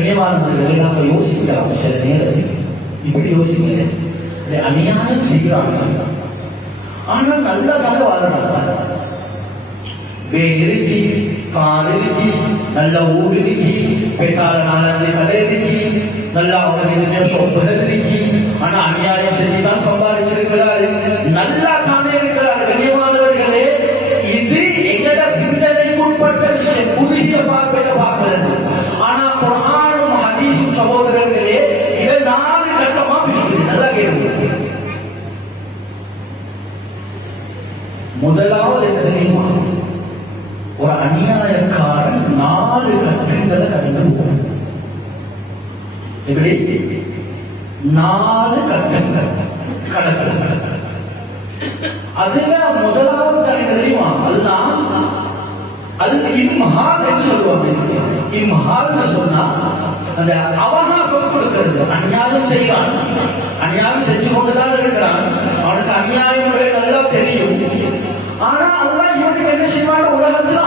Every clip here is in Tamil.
பிரியமானவர்களை நாம யோசிக்கலாம் சில நேரத்தில் இப்படி யோசிக்கிறேன் அநியாயம் செய்கிறாங்க ஆனால் நல்ல தலை வாழ்றாங்க வீடு இருக்கு கார் இருக்கு நல்ல ஊர் இருக்கு பெட்டால நாலஞ்சு கடை இருக்கு நல்லா அவங்களுக்கு சொத்துகள் இருக்கு ஆனா அநியாயம் செஞ்சுதான் சம்பாதிச்சிருக்கிறாரு. நல்லா தானே இருக்கிறார். கண்ணியமானவர்களே இது எங்கட சிந்தனைக்குட்பட்ட விஷயம். குறுகிய பார்வையில பார்க்கிறது. ஆனா ஒரு நாலு கட்டங்களை கடந்து போகும். எப்படி? நாலு கட்டங்கள் கடற்கரை அதுல முதலாவது தலைவர் தெரியுமா? அதுதான் அது இம்ஹால் என்று சொல்லுவாங்க. இம்ஹால் சொன்னா அந்த அவகாசம் கொடுக்கிறது. அநியாயம் செய்வான். அநியாயம் செஞ்சு கொண்டுதான் இருக்கிறான். அவனுக்கு அநியாயம் நல்லா தெரியும். ஆனா அல்லாஹ் இவனுக்கு என்ன செய்வான்? உலகத்துல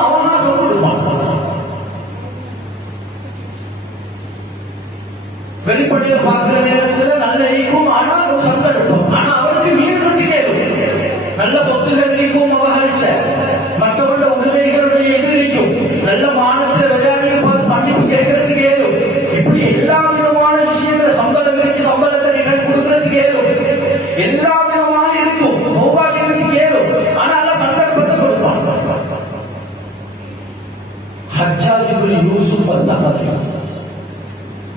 வெளிப்படையில பார்க்கிற நேரத்தில் நல்ல ஈக்கும் ஆனா ஒரு எடுப்போம் ஆனா அவருக்கு மீறத்துக்கே நல்ல சொத்துகள் இருக்கும் அபகரிச்ச மற்றவருடைய உரிமைகளுடைய எதிரிக்கும் நல்ல மானத்தில் விளையாடி பார்த்து மன்னிப்பு கேட்கறதுக்கு ஏதும். இப்படி எல்லா விதமான விஷயங்களை சம்பளத்திற்கு சம்பளத்தை ரிட்டர்ன் கொடுக்கறதுக்கு ஏதும். எல்லா விதமாக இருக்கும். தௌபா ஏதும். ஆனா அல்ல சந்தர்ப்பத்தை கொடுப்பான். ஹஜ்ஜாஜிபுல் யூசுப் அல்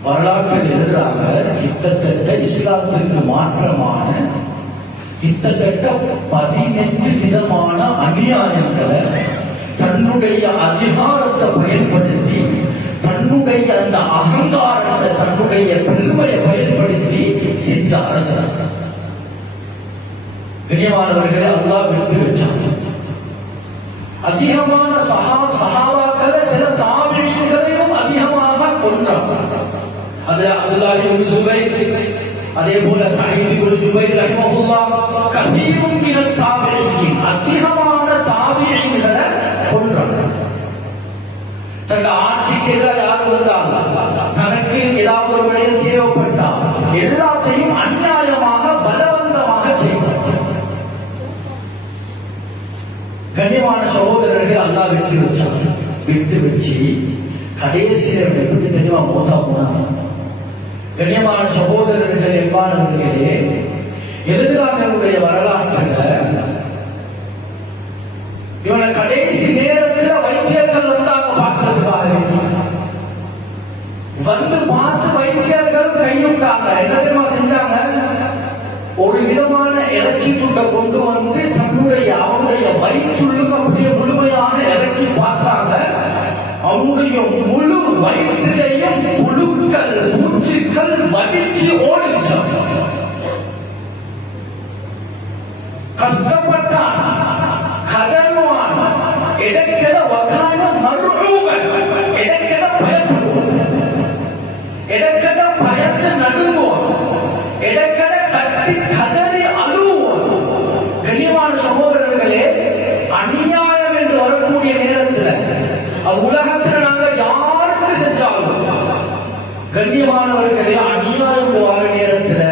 வரலாற்றில் எதிராக கிட்டத்தட்ட இஸ்லாத்திற்கு மாற்றமான கிட்டத்தட்ட பதினெட்டு விதமான அநியாயங்களை தன்னுடைய அதிகாரத்தை பயன்படுத்தி தன்னுடைய அந்த அகங்காரத்தை தன்னுடைய பெருமையை பயன்படுத்தி செஞ்ச அரசர். கண்ணியமானவர்களை அல்லாஹ் விட்டு வச்சாங்க அதிகமான சகா சகாவாக்களை சில தாபியங்களையும் அது அப்துல்லாஹி இப்னு ஜுபைர். அதே போல சயீத் இப்னு ஜுபைர் ரஹ்மஹுல்லாஹ் கஸீரும் மின தாபிஈன் அதிகமான தாபியீன்களை கொன்றாங்க. தன் ஆட்சிக்கு எதிராக யார் வந்தாங்க தனக்கு ஏதாவது ஒரு விடயம் தேவைப்பட்டால் எல்லாத்தையும் அநியாயமாக பலவந்தமாக செய்தார். கண்ணியமான சகோதரர்கள் அல்லாஹ் விட்டு வச்சாங்க. விட்டு வச்சு கடைசியில் எப்படி தெரியுமா மோதா போனாங்க? கண்ணியமான சகோதரர்கள் எவ்வாறவர்களே எழுதுகிறார்களுடைய வரலாற்றுல இவனை கடைசி நேரத்துல வைத்தியர்கள் வந்தாங்க பார்க்கறதுக்காக வந்து பார்த்து வைத்தியர்கள் கையுட்டாங்க என்ன தெரியுமா செஞ்சாங்க? ஒரு விதமான இறைச்சி துண்டை கொண்டு வந்து தன்னுடைய அவனுடைய வயிற்றுள்ளுக்கு அப்படியே முழுமையாக இறக்கி பார்த்தாங்க. அவனுடைய முழு வயிற்றிலேயும் Kadin si orang sahaja. Kasdapata, kadaluan, edek kira wakana marugan, கண்ணியமானவர்களே அநியாயம் வர நேரத்தில்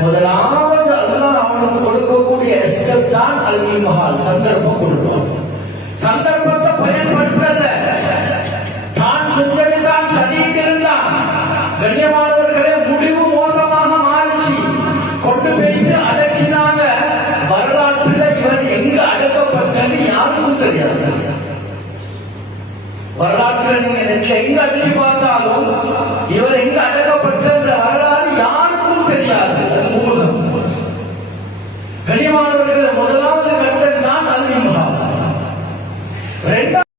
முதலாவது அல்லாஹ் அவனுக்கு கொடுக்கக்கூடிய ஸ்டெப் தான் அல்வி மகால் சந்தர்ப்பம் கொடுப்பான் சந்தர்ப்பத்தை பயன்படுத்தல. தான் சுந்தரி தான் சரியிருந்தான் கண்ணியமானவர்களே முடிவு மோசமாக மாறிச்சு. கொண்டு போயிட்டு அடக்கினாங்க. வரலாற்றில் இவன் எங்க அடக்கப்பட்டன்னு யாருக்கும் தெரியாது. வரலாற்றில் நீங்க எங்க அடிச்சு பார்த்தாலும் இவரை முதல்ல